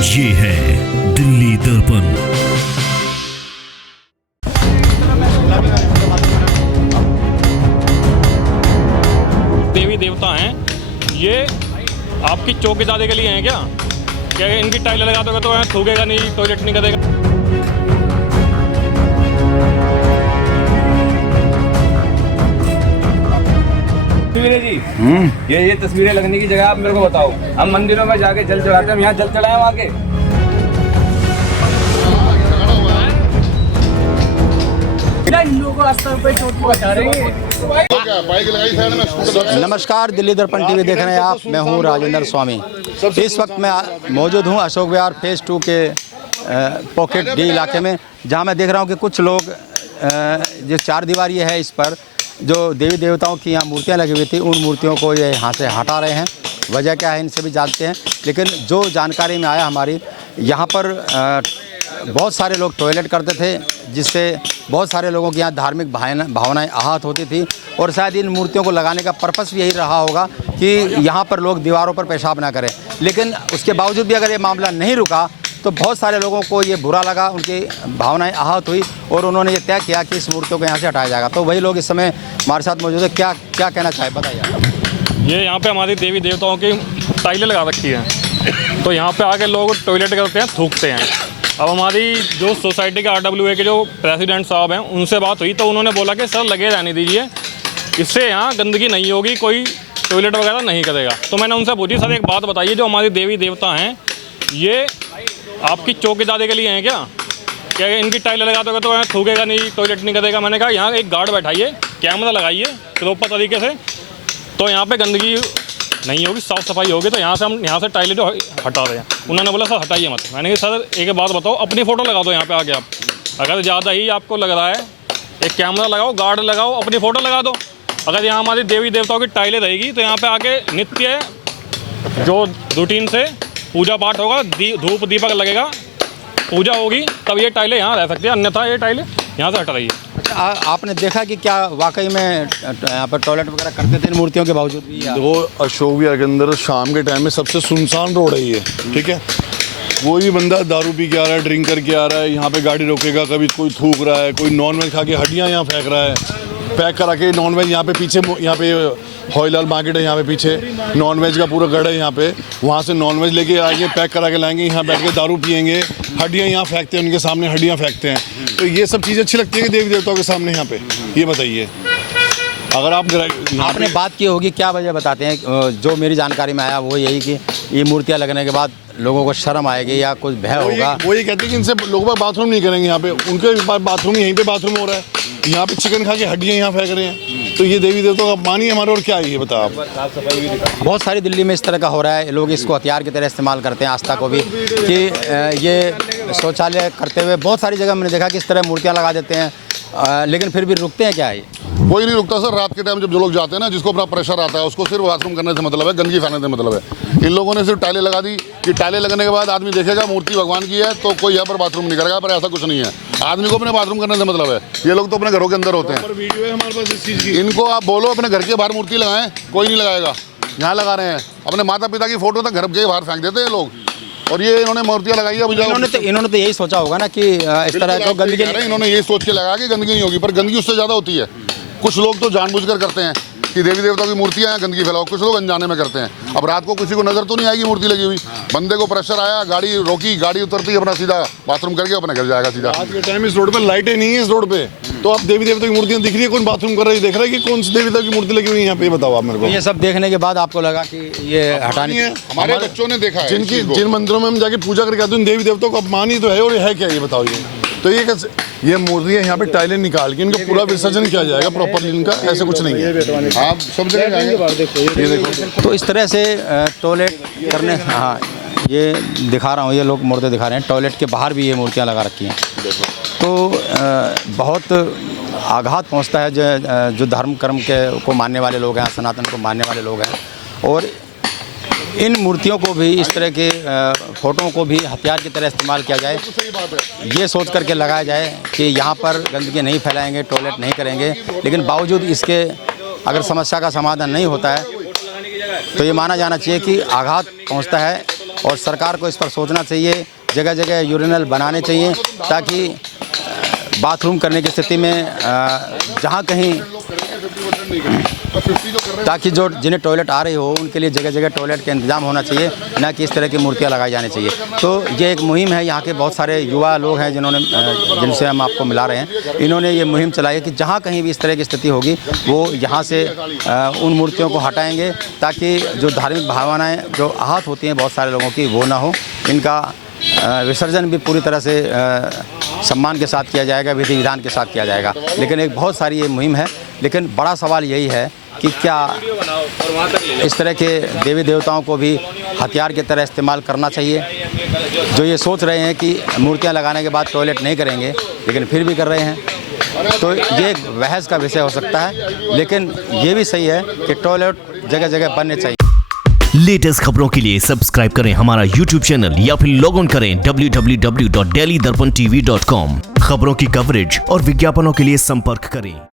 ये है दिल्ली दर्पण। देवी देवता हैं ये, आपकी चौकीदारी के लिए हैं क्या? क्या इनकी टाइल लगा दोगे तो थूकेगा नहीं, टॉयलेट नहीं करेगा? तस्वीरें जी, ये तस्वीरें लगने की जगह आप मेरे को बताओ। हम मंदिरों में जाके जल चढ़ाते हैं, हम यहाँ जल चढ़ाए वहाँ के? नमस्कार, दिल्ली दर्पण टीवी देख रहे हैं आप। मैं हूं राजेंद्र स्वामी। इस वक्त मैं मौजूद हूं अशोक विहार फेज़ 2 के पॉकेट डी इलाके में, जहां मैं देख रहा हूं कि कुछ लोग जो चार दीवारी है इस पर जो देवी देवताओं की यहाँ मूर्तियाँ लगी हुई थी, उन मूर्तियों को ये यहाँ से हटा रहे हैं। वजह क्या है इनसे भी जानते हैं। लेकिन जो जानकारी में आया हमारी, यहाँ पर बहुत सारे लोग टॉयलेट करते थे, जिससे बहुत सारे लोगों की यहाँ धार्मिक भावनाएं आहत होती थी। और शायद इन मूर्तियों को लगाने का पर्पस भी यही रहा होगा कि यहाँ पर लोग दीवारों पर पेशाब ना करें। लेकिन उसके बावजूद भी अगर ये मामला नहीं रुका तो बहुत सारे लोगों को ये बुरा लगा, उनकी भावनाएं आहत हुई और उन्होंने ये तय किया कि इस मूर्तियों को यहाँ से हटाया जाएगा। तो वही लोग इस समय हमारे साथ मौजूद है। क्या कहना चाहे, बताइए। ये यहाँ पे हमारी देवी देवताओं की टाइलें लगा रखी हैं, तो यहाँ पे आके लोग टॉयलेट करते हैं, थूकते हैं। अब हमारी जो सोसाइटी के RWA के जो प्रेसिडेंट साहब हैं, उनसे बात हुई तो उन्होंने बोला कि सर लगे रहने दीजिए, इससे यहाँ गंदगी नहीं होगी, कोई टॉयलेट वगैरह नहीं करेगा। तो मैंने उनसे पूछी, सर एक बात बताइए, जो हमारी देवी देवता हैं ये आपकी चौकीदारी के लिए हैं क्या? क्या इनकी टाइल लगा दोगे तो थूकेगा नहीं, टॉयलेट नहीं करेगा? मैंने कहा यहाँ एक गार्ड बैठाइए, कैमरा लगाइए प्रॉपर तरीके से, तो यहाँ पे गंदगी नहीं होगी, साफ़ सफाई होगी। तो यहाँ से टाइलें जो हटा रहे हैं। उन्होंने बोला सर हटाइए मत। मैंने कहा सर एक बात बताओ, अपनी फ़ोटो लगा दो यहाँ पे आके। आप अगर ज़्यादा ही आपको लग रहा है, एक कैमरा लगाओ, गार्ड लगाओ, अपनी फ़ोटो लगा दो। अगर यहाँ हमारी देवी देवताओं की टाइलें रहेगी तो यहाँ पर आके नित्य जो रूटीन से पूजा पाठ होगा, धूप दीपक लगेगा, पूजा होगी, तब ये टाइलें यहाँ रह सकती है, अन्यथा ये टाइलें यहाँ से हट रही है। अच्छा, आपने देखा कि क्या वाकई में यहाँ पर टॉयलेट वगैरह करते थे इन मूर्तियों के बावजूद भी? देखो, अशोक विहार के अंदर शाम के टाइम में सबसे सुनसान रोड है ये, ठीक है। कोई भी बंदा दारू पी के आ रहा है, ड्रिंक करके आ रहा है, यहाँ पे गाड़ी रोकेगा, कभी कोई थूक रहा है, कोई नॉनवेज खा के हड्डियाँ यहाँ फेंक रहा है, पैक करा के नॉनवेज यहाँ पे पीछे, यहाँ पे हॉयलाल मार्केट है, यहाँ पे पीछे नॉनवेज का पूरा गढ़ है यहाँ पे। वहाँ से नॉनवेज लेके आएंगे, पैक करा के लाएंगे, यहाँ बैठ के दारू पियेंगे, हड्डियाँ यहाँ फेंकते हैं, उनके सामने हड्डियाँ फेंकते हैं। तो ये सब चीज़ें अच्छी लगती है कि देवी देवताओं के सामने यहाँ पे? ये बताइए। अगर आपने बात की होगी, क्या वजह बताते हैं? जो मेरी जानकारी में आया वो यही कि ये मूर्तियाँ लगने के बाद लोगों को शर्म आएगी या कुछ भय होगा। वो ये कहते हैं कि इनसे लोगों पर बाथरूम नहीं करेंगे। यहाँ पे उनके बाथरूम, यहीं पे बाथरूम हो रहा है, यहाँ पे चिकन खा के हड्डियाँ यहाँ फेंक रहे हैं। तो ये देवी देवताओं का अपमान ही हमारे, और क्या है ये बताओ आप? बहुत सारी दिल्ली में इस तरह का हो रहा है, लोग इसको हथियार की तरह इस्तेमाल करते हैं, आस्था को भी, कि ये शौचालय करते हुए बहुत सारी जगह मैंने देखा कि इस तरह मूर्तियाँ लगा देते हैं, लेकिन फिर भी रुकते हैं क्या है? कोई नहीं रुकता सर। रात के टाइम जब जो लोग जाते हैं ना, जिसको अपना प्रेशर आता है, उसको सिर्फ बाथरूम करने से मतलब है, गंदगी फैलाने से मतलब है। इन लोगों ने सिर्फ टाइलें लगा दी कि टाइलें लगने के बाद आदमी देखेगा मूर्ति भगवान की है तो कोई यहाँ पर बाथरूम नहीं करेगा, पर ऐसा कुछ नहीं है। आदमी को अपने बाथरूम करने से मतलब है। ये लोग तो अपने घरों के अंदर होते हैं। वीडियो है हमारे पास इस चीज़ की। इनको आप बोलो अपने घर के बाहर मूर्ति लगाएं, कोई नहीं लगाएगा। यहाँ लगा रहे हैं, अपने माता पिता की फोटो तक घर के बाहर फेंक देते हैं लोग। और ये इन्होंने मूर्तियाँ लगाई है। इन्होंने तो यही सोचा होगा ना कि इस तरह को गंदगी, इन्होंने यही सोच के लगाया कि गंदगी नहीं होगी, पर गंदगी उससे ज़्यादा होती है। कुछ लोग तो जानबूझकर करते हैं कि देवी देवता की मूर्तियाँ हैं, गंदगी फैलाओ। कुछ लोग अनजाने में करते हैं। अब रात को किसी को नजर तो नहीं आएगी मूर्ति लगी हुई, बंदे को प्रेशर आया, गाड़ी रोकी, गाड़ी उतरती, अपना सीधा बाथरूम करके अपने घर जाएगा सीधा। आज के टाइम इस रोड पे लाइटें नहीं है, इस रोड पे तो आप देवी देवता की मूर्तियाँ दिख रही है, कौन बाथरूम कर रही है, देख रहा है कि कौन सी देवी देवता की मूर्ति लगी हुई है यहाँ पे? बताओ आप मेरे को। ये सब देखने के बाद आपको लगा कि ये हटानी है? हमारे बच्चों ने देखा है, जिन मंदिरों में हम जाके पूजा करके आते हैं, देवी देवताओं का अपमान ही तो है। और ये है क्या, ये बताओ? तो ये मूर्तियाँ यहाँ पे टाइलें निकाल के इनका पूरा विसर्जन किया जाएगा प्रॉपरली, इनका ऐसे कुछ नहीं है। आप सब जगह जाएंगे, ये देखो। तो इस तरह से टॉयलेट करने, हाँ ये दिखा रहा हूँ, ये लोग मूर्ति दिखा रहे हैं, टॉयलेट के बाहर भी ये मूर्तियाँ लगा रखी हैं। तो बहुत आघात पहुँचता है जो धर्म कर्म को मानने वाले लोग हैं, सनातन को मानने वाले लोग हैं। और इन मूर्तियों को भी, इस तरह के फ़ोटों को भी हथियार की तरह इस्तेमाल किया जाए, ये सोच करके लगाया जाए कि यहाँ पर गंदगी नहीं फैलाएंगे, टॉयलेट नहीं करेंगे। लेकिन बावजूद इसके अगर समस्या का समाधान नहीं होता है तो ये माना जाना चाहिए कि आघात पहुँचता है और सरकार को इस पर सोचना चाहिए, जगह जगह यूरिनल बनाने चाहिए ताकि बाथरूम करने की स्थिति में जहाँ कहीं ताकि जो जिन्हें टॉयलेट आ रही हो उनके लिए जगह जगह टॉयलेट का इंतजाम होना चाहिए, न कि इस तरह की मूर्तियाँ लगाई जानी चाहिए। तो ये एक मुहिम है, यहाँ के बहुत सारे युवा लोग हैं जिनसे हम आपको मिला रहे हैं, इन्होंने ये मुहिम चलाई है कि जहाँ कहीं भी इस तरह की स्थिति होगी वो यहाँ से उन मूर्तियों को हटाएंगे ताकि जो धार्मिक भावनाएँ जो आहत होती हैं बहुत सारे लोगों की वो ना हो। इनका विसर्जन भी पूरी तरह से सम्मान के साथ किया जाएगा, विधि विधान के साथ किया जाएगा। लेकिन एक बहुत सारी ये मुहिम है, लेकिन बड़ा सवाल यही है कि क्या इस तरह के देवी देवताओं को भी हथियार की तरह इस्तेमाल करना चाहिए। जो ये सोच रहे हैं कि मूर्तियां लगाने के बाद टॉयलेट नहीं करेंगे लेकिन फिर भी कर रहे हैं, तो ये एक बहस का विषय हो सकता है। लेकिन ये भी सही है कि टॉयलेट जगह जगह बनने चाहिए। लेटेस्ट खबरों के लिए सब्सक्राइब करें हमारा YouTube चैनल या फिर लॉग ऑन करें www.delhidarpantv.com। खबरों की कवरेज और विज्ञापनों के लिए संपर्क करें।